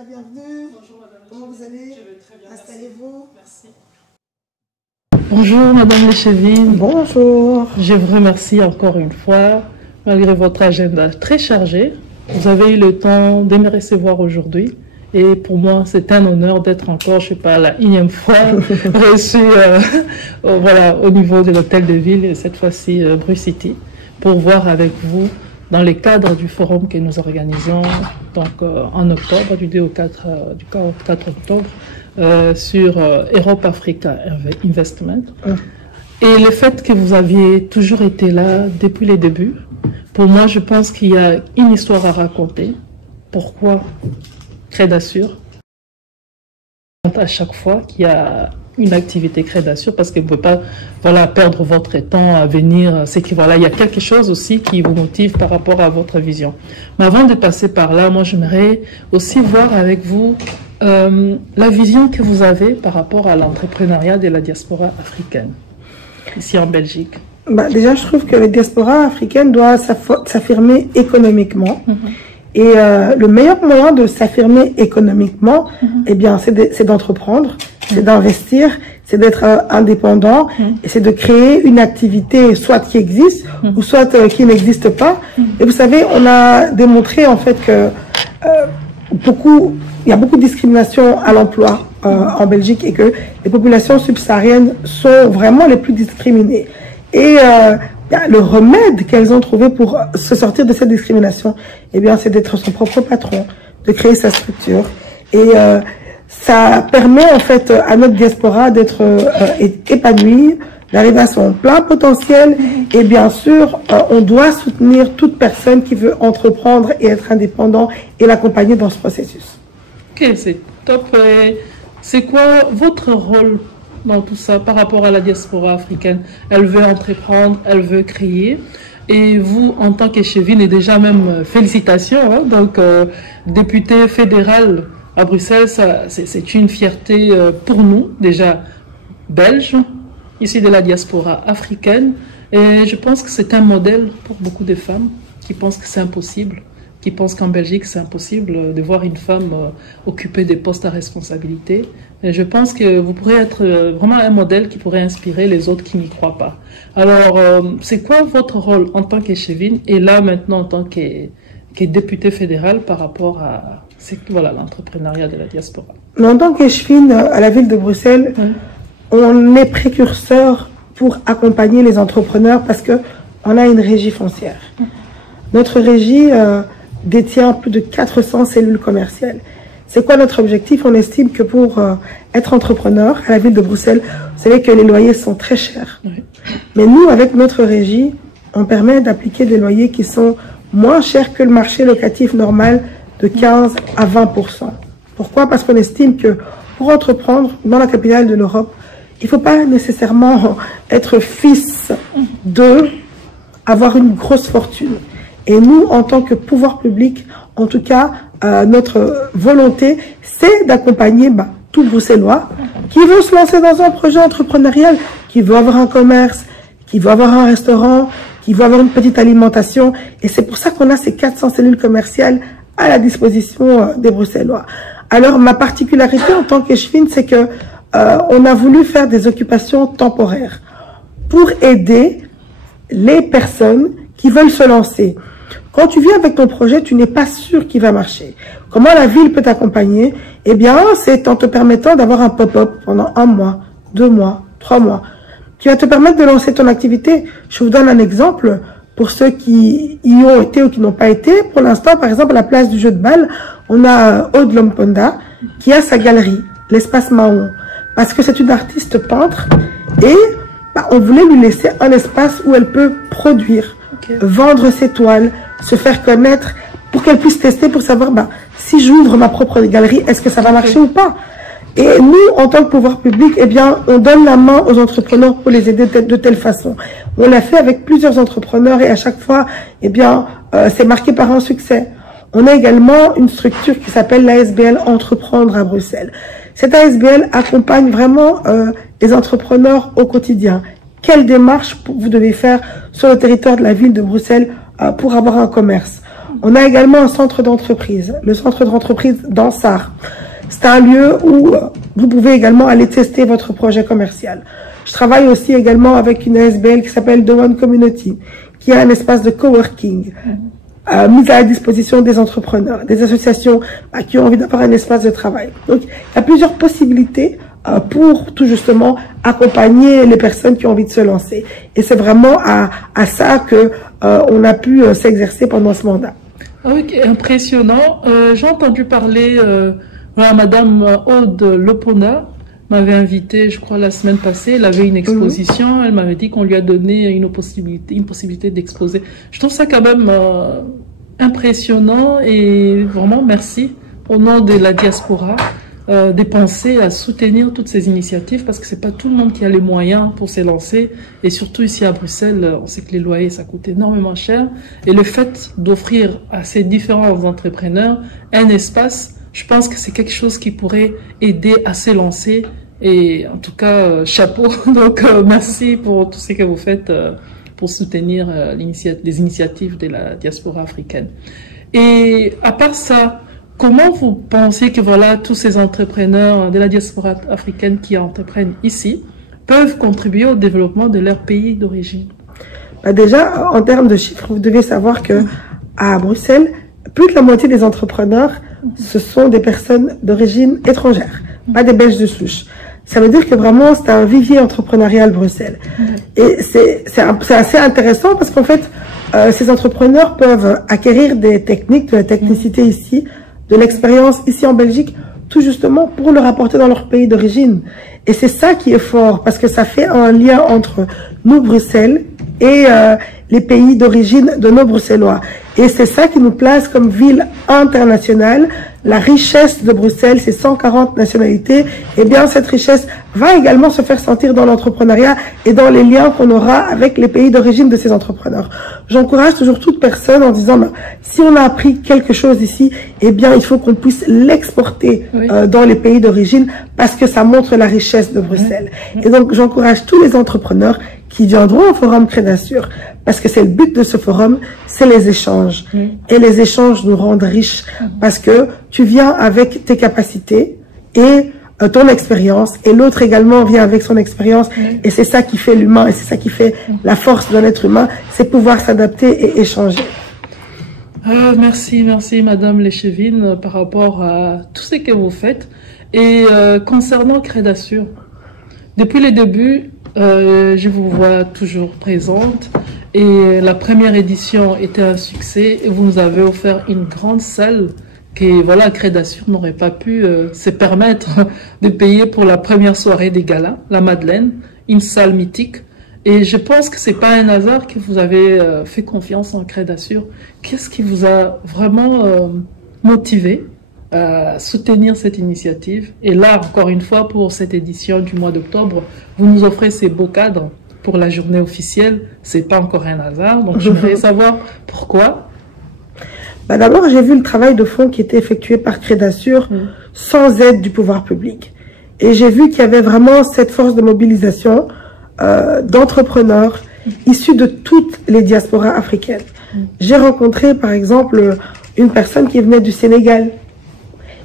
la bienvenue. Bonjour Madame. Comment vous allez? Je vais très bien. Installez-vous. Merci. Bonjour Madame Lechevine. Bonjour. Je vous remercie encore une fois, malgré votre agenda très chargé. Vous avez eu le temps de me recevoir aujourd'hui. Et pour moi, c'est un honneur d'être encore, je ne sais pas, la 1e fois reçue voilà, au niveau de l'hôtel de ville, et cette fois-ci Bruce City, pour voir avec vous, dans le cadre du forum que nous organisons donc, en octobre, du 2 au 4 octobre, sur Europe Africa Investment. Et le fait que vous aviez toujours été là depuis les débuts, pour moi, je pense qu'il y a une histoire à raconter. Pourquoi Crédassure? À chaque fois qu'il y a une activité Crédassure, parce que vous ne pouvez pas voilà, perdre votre temps à venir. C'est que voilà, il y a quelque chose aussi qui vous motive par rapport à votre vision. Mais avant de passer par là, moi, j'aimerais aussi voir avec vous la vision que vous avez par rapport à l'entrepreneuriat de la diaspora africaine, ici en Belgique. Déjà, je trouve que la diaspora africaine doit s'affirmer économiquement. Et le meilleur moyen de s'affirmer économiquement, eh bien, c'est d'entreprendre, c'est d'investir, c'est d'être indépendant, et c'est de créer une activité soit qui existe, ou soit qui n'existe pas. Et vous savez, on a démontré en fait que il y a beaucoup de discrimination à l'emploi en Belgique et que les populations subsahariennes sont vraiment les plus discriminées. Et le remède qu'elles ont trouvé pour se sortir de cette discrimination, eh bien, c'est d'être son propre patron, de créer sa structure. Et ça permet en fait à notre diaspora d'être épanouie, d'arriver à son plein potentiel. Et bien sûr, on doit soutenir toute personne qui veut entreprendre et être indépendant et l'accompagner dans ce processus. Ok, c'est top. C'est quoi votre rôle dans tout ça par rapport à la diaspora africaine? Elle veut entreprendre, elle veut créer. Et vous, en tant qu'Echevine, et déjà même félicitations, hein, donc député fédéral à Bruxelles, c'est une fierté pour nous, déjà belges, issus de la diaspora africaine. Et je pense que c'est un modèle pour beaucoup de femmes qui pensent que c'est impossible, qui pensent qu'en Belgique c'est impossible de voir une femme occuper des postes à responsabilité. Et je pense que vous pourrez être vraiment un modèle qui pourrait inspirer les autres qui n'y croient pas. Alors, c'est quoi votre rôle en tant qu'Echevine et là maintenant en tant que député fédéral par rapport à voilà, l'entrepreneuriat de la diaspora? Mais en tant qu'Echevine à la ville de Bruxelles, on est précurseur pour accompagner les entrepreneurs parce que on a une régie foncière. Notre régie détient plus de 400 cellules commerciales. C'est quoi notre objectif? On estime que pour être entrepreneur à la ville de Bruxelles, vous savez que les loyers sont très chers. Mais nous, avec notre régie, on permet d'appliquer des loyers qui sont moins chers que le marché locatif normal de 15 à 20%. Pourquoi? Parce qu'on estime que pour entreprendre dans la capitale de l'Europe, il ne faut pas nécessairement être fils de avoir une grosse fortune. Et nous, en tant que pouvoir public, en tout cas, notre volonté, c'est d'accompagner tout Bruxellois qui veut se lancer dans un projet entrepreneurial, qui veut avoir un commerce, qui veut avoir un restaurant, qui veut avoir une petite alimentation. Et c'est pour ça qu'on a ces 400 cellules commerciales à la disposition des Bruxellois. Alors, ma particularité en tant qu'Echevine, c'est que on a voulu faire des occupations temporaires pour aider les personnes qui veulent se lancer. Quand tu viens avec ton projet, tu n'es pas sûr qu'il va marcher. Comment la ville peut t'accompagner? Eh bien, c'est en te permettant d'avoir un pop-up pendant 1 mois, 2 mois, 3 mois, qui va te permettre de lancer ton activité. Je vous donne un exemple pour ceux qui y ont été ou qui n'ont pas été. Pour l'instant, par exemple, à la place du jeu de balle, on a Aude Lomponda qui a sa galerie, l'espace Mahon, parce que c'est une artiste peintre et on voulait lui laisser un espace où elle peut produire, vendre ses toiles, se faire connaître, pour qu'elle puisse tester, pour savoir si j'ouvre ma propre galerie, est-ce que ça va marcher ou pas. Et nous, en tant que pouvoir public, eh bien, on donne la main aux entrepreneurs pour les aider de telle façon. On l'a fait avec plusieurs entrepreneurs et à chaque fois, eh bien, c'est marqué par un succès. On a également une structure qui s'appelle l'ASBL Entreprendre à Bruxelles. Cette ASBL accompagne vraiment les entrepreneurs au quotidien. Quelle démarche vous devez faire sur le territoire de la ville de Bruxelles pour avoir un commerce? On a également un centre d'entreprise, le centre d'entreprise d'Ansar. C'est un lieu où vous pouvez également aller tester votre projet commercial. Je travaille aussi également avec une ASBL qui s'appelle The One Community, qui a un espace de coworking, mis à la disposition des entrepreneurs, des associations qui ont envie d'avoir un espace de travail. Donc, il y a plusieurs possibilités pour tout justement accompagner les personnes qui ont envie de se lancer. Et c'est vraiment à ça que on a pu s'exercer pendant ce mandat. Ah oui, impressionnant. J'ai entendu parler, voilà, Madame Aude Lopona m'avait invité, je crois, la semaine passée. Elle avait une exposition. Elle m'avait dit qu'on lui a donné une possibilité d'exposer. Je trouve ça quand même impressionnant et vraiment merci au nom de la diaspora de penser à soutenir toutes ces initiatives parce que c'est pas tout le monde qui a les moyens pour s'élancer et surtout ici à Bruxelles, on sait que les loyers ça coûte énormément cher et le fait d'offrir à ces différents entrepreneurs un espace, je pense que c'est quelque chose qui pourrait aider à s'élancer et en tout cas chapeau, donc merci pour tout ce que vous faites pour soutenir les initiatives de la diaspora africaine. Et à part ça, comment vous pensez que voilà, tous ces entrepreneurs de la diaspora africaine qui entreprennent ici peuvent contribuer au développement de leur pays d'origine? Déjà, en termes de chiffres, vous devez savoir que à Bruxelles, plus de la moitié des entrepreneurs, ce sont des personnes d'origine étrangère, pas des Belges de souche. Ça veut dire que vraiment, c'est un vivier entrepreneurial Bruxelles. Et c'est assez intéressant parce qu'en fait, ces entrepreneurs peuvent acquérir des techniques, de la technicité ici, de l'expérience ici en Belgique, tout justement pour le rapporter dans leur pays d'origine. Et c'est ça qui est fort, parce que ça fait un lien entre nous, Bruxelles, et les pays d'origine de nos Bruxellois. Et c'est ça qui nous place comme ville internationale. La richesse de Bruxelles, c'est 140 nationalités. Et bien, cette richesse va également se faire sentir dans l'entrepreneuriat et dans les liens qu'on aura avec les pays d'origine de ces entrepreneurs. J'encourage toujours toute personne en disant, si on a appris quelque chose ici, eh bien, il faut qu'on puisse l'exporter dans les pays d'origine parce que ça montre la richesse de Bruxelles. Et donc, j'encourage tous les entrepreneurs qui viendront au forum Crédasur, parce que c'est le but de ce forum, c'est les échanges. Et les échanges nous rendent riches, parce que tu viens avec tes capacités et ton expérience, et l'autre également vient avec son expérience, et c'est ça qui fait l'humain, et c'est ça qui fait la force d'un être humain, c'est pouvoir s'adapter et échanger. Merci Madame Léchevine par rapport à tout ce que vous faites. Et concernant Crédasur, depuis le début, je vous vois toujours présente et la première édition était un succès et vous nous avez offert une grande salle que voilà, Crédasur n'aurait pas pu se permettre de payer pour la première soirée des galas, la Madeleine, une salle mythique. Et je pense que c'est pas un hasard que vous avez fait confiance en Crédasur. Qu'est-ce qui vous a vraiment motivé à soutenir cette initiative? Et là, encore une fois, pour cette édition du mois d'octobre, vous nous offrez ces beaux cadres pour la journée officielle. C'est pas encore un hasard. Donc, je voudrais savoir pourquoi. D'abord, j'ai vu le travail de fond qui était effectué par Crédasur sans aide du pouvoir public. Et j'ai vu qu'il y avait vraiment cette force de mobilisation d'entrepreneurs issus de toutes les diasporas africaines. J'ai rencontré, par exemple, une personne qui venait du Sénégal.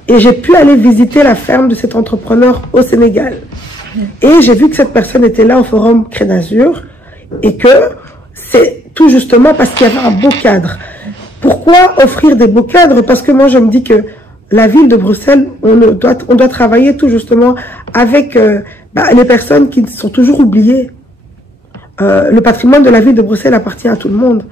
Et j'ai pu aller visiter la ferme de cet entrepreneur au Sénégal. Et j'ai vu que cette personne était là au forum Crédasur et que c'est tout justement parce qu'il y avait un beau cadre. Pourquoi offrir des beaux cadres? Parce que moi, je me dis que la ville de Bruxelles, on doit travailler tout justement avec les personnes qui sont toujours oubliées. Le patrimoine de la ville de Bruxelles appartient à tout le monde.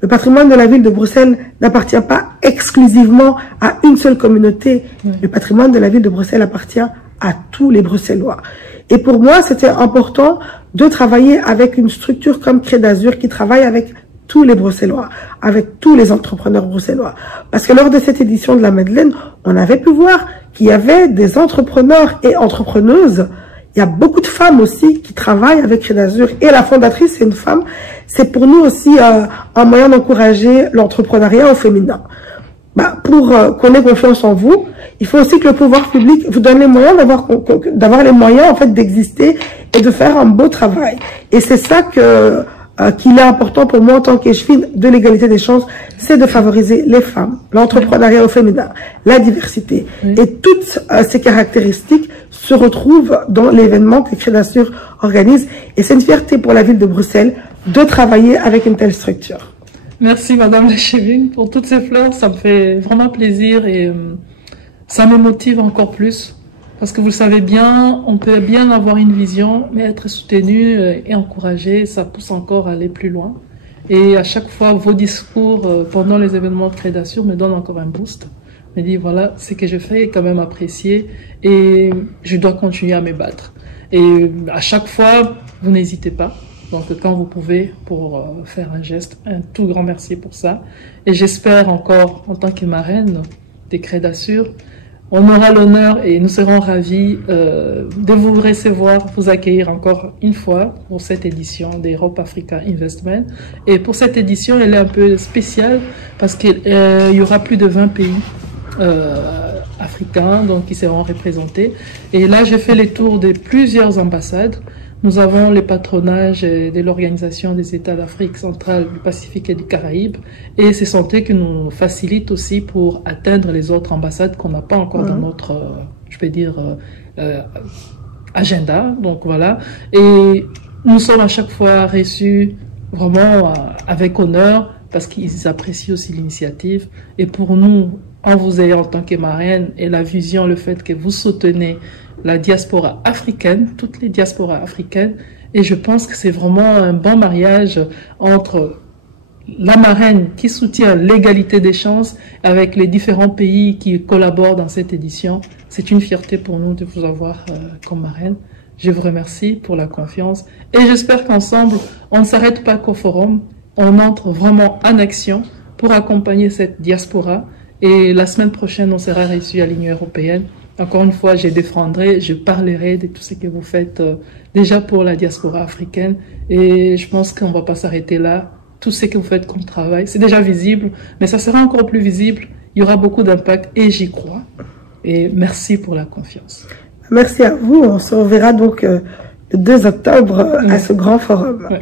Le patrimoine de la ville de Bruxelles n'appartient pas exclusivement à une seule communauté. Le patrimoine de la ville de Bruxelles appartient à tous les Bruxellois. Et pour moi, c'était important de travailler avec une structure comme Crédasur qui travaille avec tous les Bruxellois, avec tous les entrepreneurs bruxellois. Parce que lors de cette édition de la Madeleine, on avait pu voir qu'il y avait des entrepreneurs et entrepreneuses. Il y a beaucoup de femmes aussi qui travaillent avec Crédasur. Et la fondatrice, c'est une femme. C'est pour nous aussi un moyen d'encourager l'entrepreneuriat au féminin. Pour qu'on ait confiance en vous, il faut aussi que le pouvoir public vous donne les moyens d'avoir les moyens en fait d'exister et de faire un beau travail. Et c'est ça que qu'il est important pour moi en tant qu'échevine de l'égalité des chances, c'est de favoriser les femmes, l'entrepreneuriat au féminin, la diversité. Et toutes ces caractéristiques se retrouvent dans l'événement que Crédasur organise. Et c'est une fierté pour la ville de Bruxelles de travailler avec une telle structure. Merci Madame l'échevine pour toutes ces fleurs, ça me fait vraiment plaisir et ça me motive encore plus. Parce que vous le savez bien, on peut bien avoir une vision, mais être soutenu et encouragé, ça pousse encore à aller plus loin. Et à chaque fois, vos discours pendant les événements de Crédasur me donnent encore un boost. Je me dis, voilà, ce que je fais est quand même apprécié et je dois continuer à me battre. Et à chaque fois, vous n'hésitez pas. Donc quand vous pouvez, pour faire un geste, un tout grand merci pour ça. Et j'espère encore, en tant que marraine des Crédasur, on aura l'honneur et nous serons ravis de vous recevoir, vous accueillir encore une fois pour cette édition d'Europe Africa Investment. Et pour cette édition, elle est un peu spéciale parce qu'il y aura plus de 20 pays africains donc, qui seront représentés. Et là, j'ai fait les tours de plusieurs ambassades. Nous avons le patronage de l'Organisation des États d'Afrique centrale, du Pacifique et des Caraïbes. Et c'est santé qui nous facilite aussi pour atteindre les autres ambassades qu'on n'a pas encore dans notre, je peux dire, agenda. Donc voilà. Et nous sommes à chaque fois reçus vraiment avec honneur parce qu'ils apprécient aussi l'initiative. Et pour nous, en vous ayant en tant que marraine et la vision, le fait que vous soutenez la diaspora africaine, toutes les diasporas africaines, et je pense que c'est vraiment un bon mariage entre la marraine qui soutient l'égalité des chances avec les différents pays qui collaborent dans cette édition. C'est une fierté pour nous de vous avoir comme marraine. Je vous remercie pour la confiance et j'espère qu'ensemble, on ne s'arrête pas qu'au forum, on entre vraiment en action pour accompagner cette diaspora et la semaine prochaine, on sera reçu à l'Union européenne. Encore une fois, je défendrai, je parlerai de tout ce que vous faites déjà pour la diaspora africaine et je pense qu'on ne va pas s'arrêter là. Tout ce que vous faites comme travail, c'est déjà visible, mais ça sera encore plus visible. Il y aura beaucoup d'impact et j'y crois. Et merci pour la confiance. Merci à vous. On se reverra donc le 2 octobre à ce grand forum. Ouais.